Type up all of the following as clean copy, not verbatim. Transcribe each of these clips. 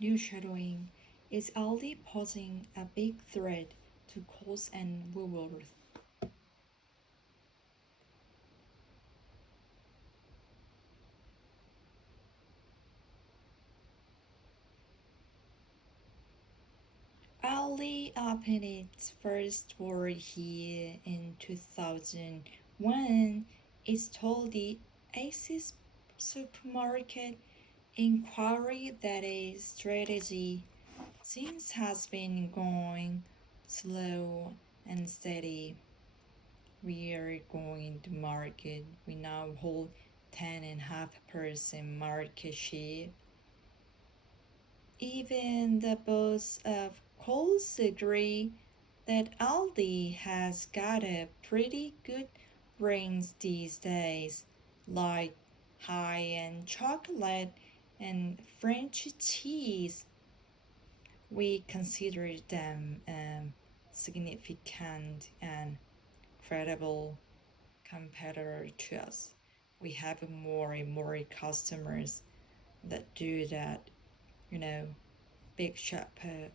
New shadowing is already posing a big threat to Coles and Woolworth. Aldi opened its first store here in 2001. It's told the Aces supermarket inquiry that its strategy since has been going slow and steady. We are going to market. We now hold 10.5% market share. Even the boss of Coles agree that Aldi has got a pretty good range these days, like high-end chocolate and French cheese. We consider them significant and credible competitor to us. We have more and more customers that do that, big shop at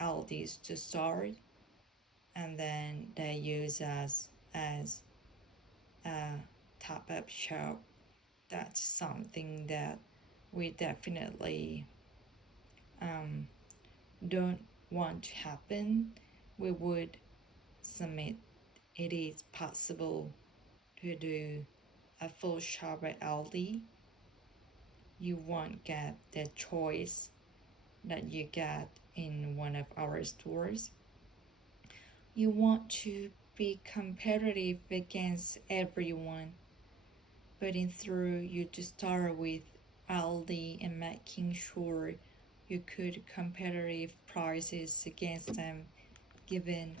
Aldi's to start, and then they use us as a top-up shop. That's something that we definitely don't want to happen. We would submit it is possible to do a full shop at Aldi. You won't get the choice that you get in one of our stores. You want to be competitive against everyone, but in through you to start with Aldi and making sure you could competitive prices against them given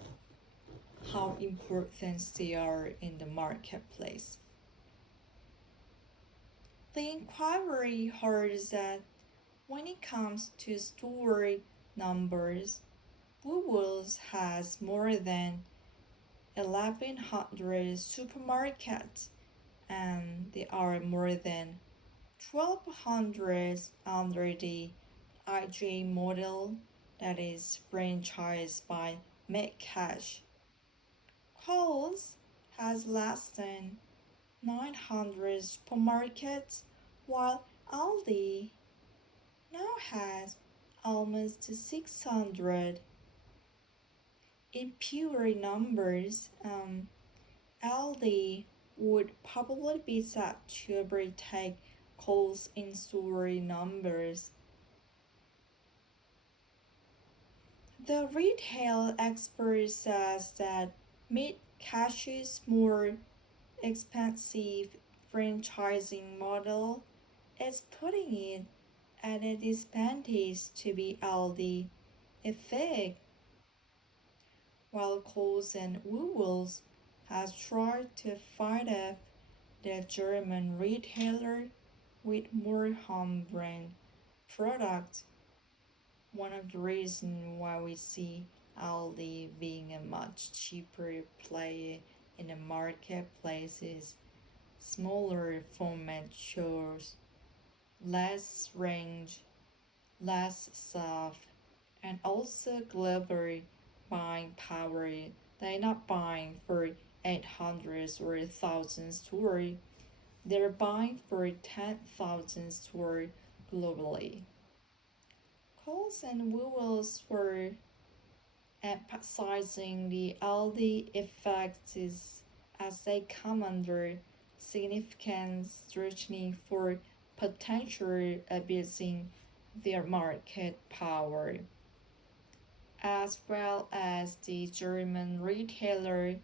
how important they are in the marketplace. The inquiry holds that when it comes to store numbers, Woolworths has more than 1,100 supermarkets, and there are more than 1,200 under the IJ model, that is franchised by Metcash. Coles has less than 900 supermarkets, while Aldi now has almost 600. In pure numbers, Aldi would probably be said to overtake Coles in store numbers. The retail expert says that Metcash's more expensive franchising model is putting it at a disadvantage to be Aldi effect, while Coles and Woolworths has tried to fight off the German retailer with more home brand products. One of the reasons why we see Aldi being a much cheaper player in the marketplace is smaller format stores, less range, less staff, and also global buying power. They're not buying for 800 or 1,000 stores, they're buying for 10,000 stores globally. Coles and Woolworths were emphasizing the Aldi effects as they come under significant scrutiny for potentially abusing their market power, as well as the German retailer.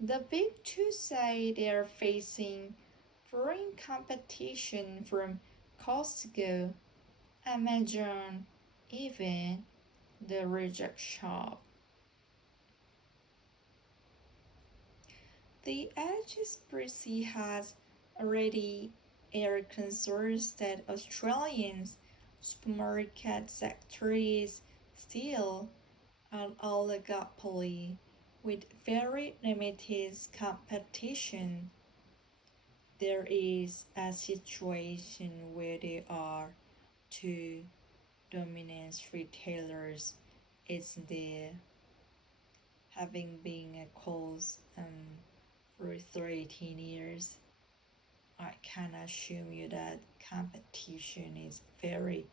The big two say they are facing growing competition from Costco, Amazon, even the reject shop. The HSBC has already aired concerns that Australians' supermarket sector is still an oligopoly with very limited competition. There is a situation where there are two dominant retailers is there, having been a cause for 13 years. I can assure you that competition is very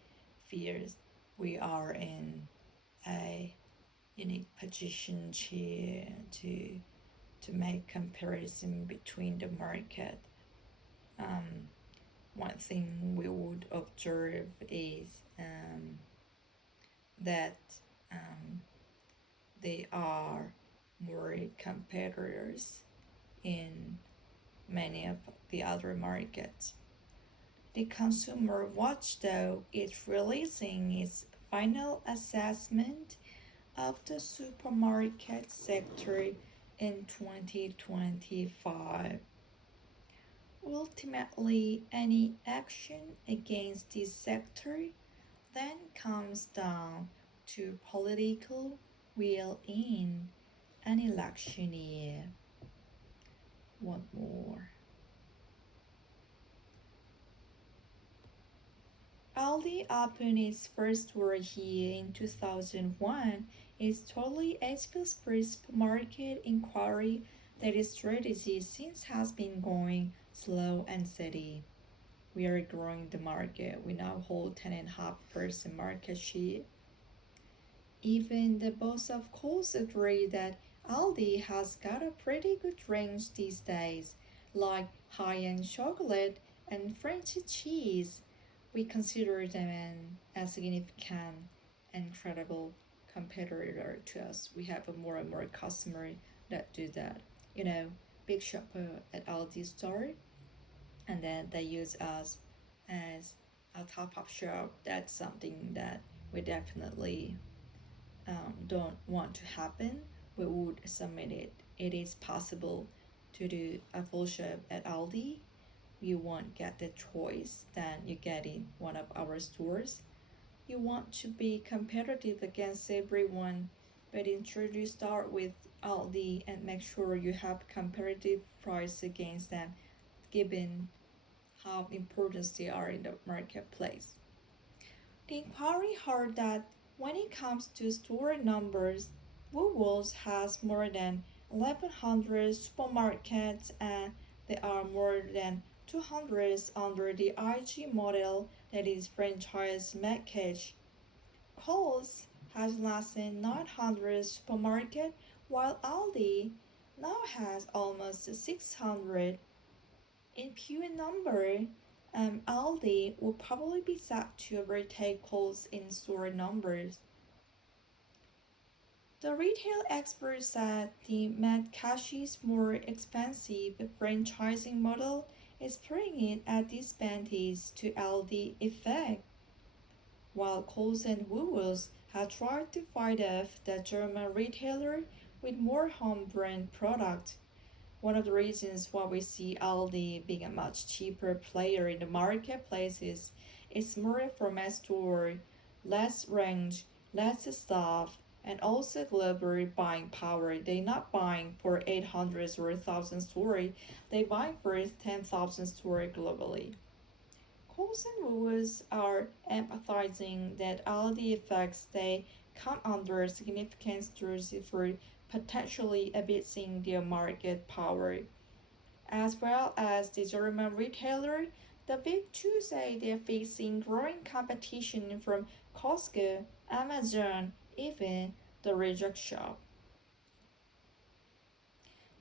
fierce. We are in a unique position to make comparison between the market. One thing we would observe is that there are more competitors in many of the other markets. The Consumer Watchdog is releasing its final assessment of the supermarket sector in 2025. Ultimately, any action against this sector then comes down to political will in an election year. One more. Aldi opened its first store here in 2001. It's totally HP's supermarket inquiry that its strategy since has been going slow and steady. We are growing the market. We now hold 10.5% market share. Even the boss of Coles agreed that Aldi has got a pretty good range these days, like high-end chocolate and French cheese. We consider them a significant and credible competitor to us. We have more and more customers that do that. Big shopper at Aldi store, and then they use us as a top-up shop. That's something that we definitely don't want to happen. We would submit it. It is possible to do a full shop at Aldi. You won't get the choice that you get in one of our stores. You want to be competitive against everyone, but start with Aldi and make sure you have competitive price against them, given how important they are in the marketplace. The inquiry heard that when it comes to store numbers, Woolworths has more than 1,100 supermarkets, and there are more than 200 under the IG model, that is franchise package. Coles has less than 900 supermarkets, while Aldi now has almost 600. In pure number, Aldi will probably be set to overtake Coles in store numbers. The retail expert said the Metcash's more expensive franchising model is putting it at disadvantage to Aldi effect, while Coles and Woolworths have tried to fight off the German retailer with more home brand products. One of the reasons why we see Aldi being a much cheaper player in the marketplace is it's more from a store, less range, less staff, and also global buying power. They're not buying for 800 or 1,000 stores, they buy for 10,000 stores globally. Coles and Woolworths are empathizing that Aldi effects they come under significant stress for potentially abusing their market power. As well as the German retailer, the big two say they're facing growing competition from Costco, Amazon, even the reject shop.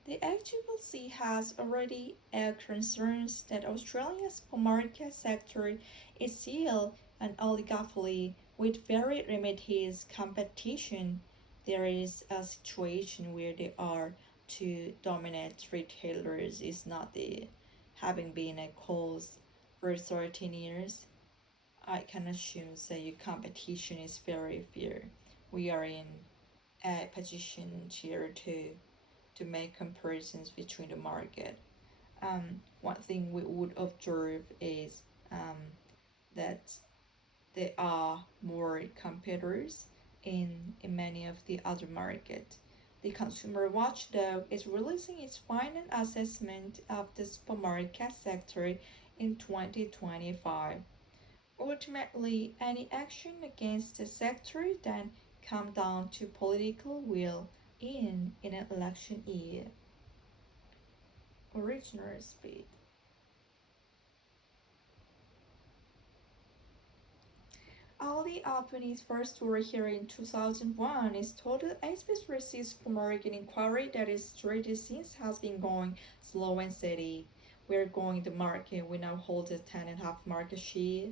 The FCCC has already aired concerns that Australia's supermarket sector is still an oligopoly with very limited competition. There is a situation where there are two dominant retailers is not there. Having been a Coles for 13 years, I can assume that your competition is very fair. We are in a position here to make comparisons between the market. One thing we would observe is that there are more competitors in many of the other markets. The Consumer Watchdog is releasing its final assessment of the supermarket sector in 2025. Ultimately, any action against the sector then comes down to political will in an election year. Original speed. Aldi opened its first store here in 2001. Its total express receipts supermarket inquiry that its strategy since has been going slow and steady. We're going the market. We now hold a 10.5 market share.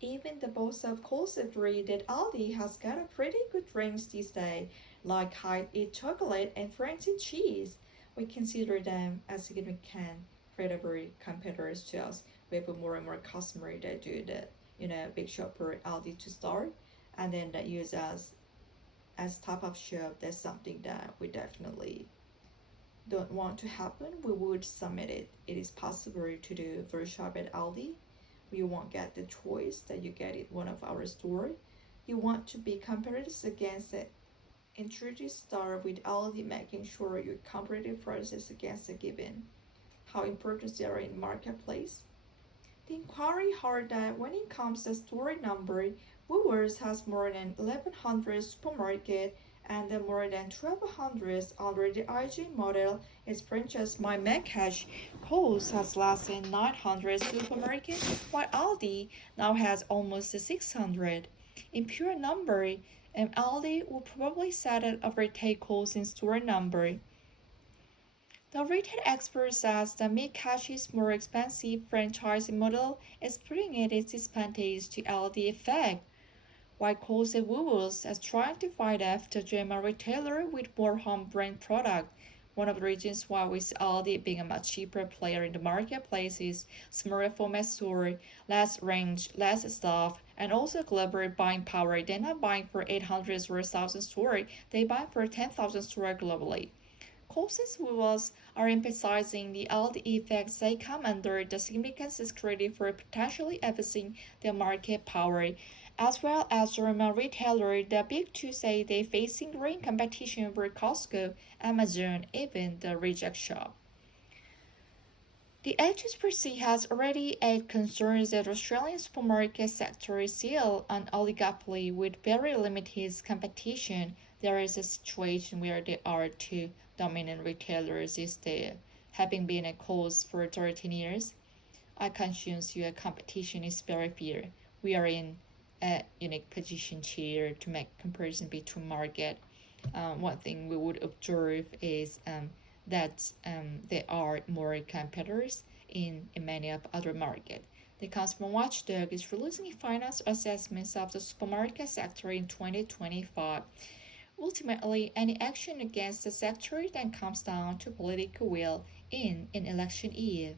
Even the boss of Coles agree that Aldi has got a pretty good range these days, like high-end chocolate and French cheese. We consider them as significant, credible competitors to us. We have more and more customers that do the, big shopper Aldi to start, and then that use us as type of shop. That's something that we definitely don't want to happen. We would submit it. It is possible to do for shop at Aldi. You won't get the choice that you get it one of our store. You want to be competitive against it. Introduce start with Aldi, making sure your competitive prices against a given. How important they are in marketplace. The inquiry hard that when it comes to store number, Woolworths has more than 1,100 supermarket and more than 1,200 under the IG model is franchise My Cash. Coles has less than 900 supermarkets, while Aldi now has almost 600. In pure number, and Aldi will probably settle overtake Coles in store number. The retail expert says the Cash's more expensive franchise model is bringing its disadvantage to Aldi effect, while Coles and Woolworths is trying to fight off the German retailer with more home brand product. One of the reasons why we see Aldi being a much cheaper player in the marketplace is smaller format store, less range, less staff, and also global buying power. They're not buying for 800 or 1,000 store, they buy for 10,000 store globally. Courses was are emphasizing the Aldi effects they come under the significant security for potentially abusing their market power, as well as German retailer. The big two say they facing growing competition over Costco, Amazon, even the reject shop. The HSBC has already had concerns that Australian supermarket sector is still an oligopoly with very limited competition. There is a situation where there are two dominant retailers is there. Having been at Coles for 13 years, I can assure you competition is very fair. We are in a unique position here to make comparison between market. One thing we would observe is that there are more competitors in many of other markets. The Consumer Watchdog is releasing finance assessments of the supermarket sector in 2025. Ultimately, any action against the sector then comes down to political will in an election year.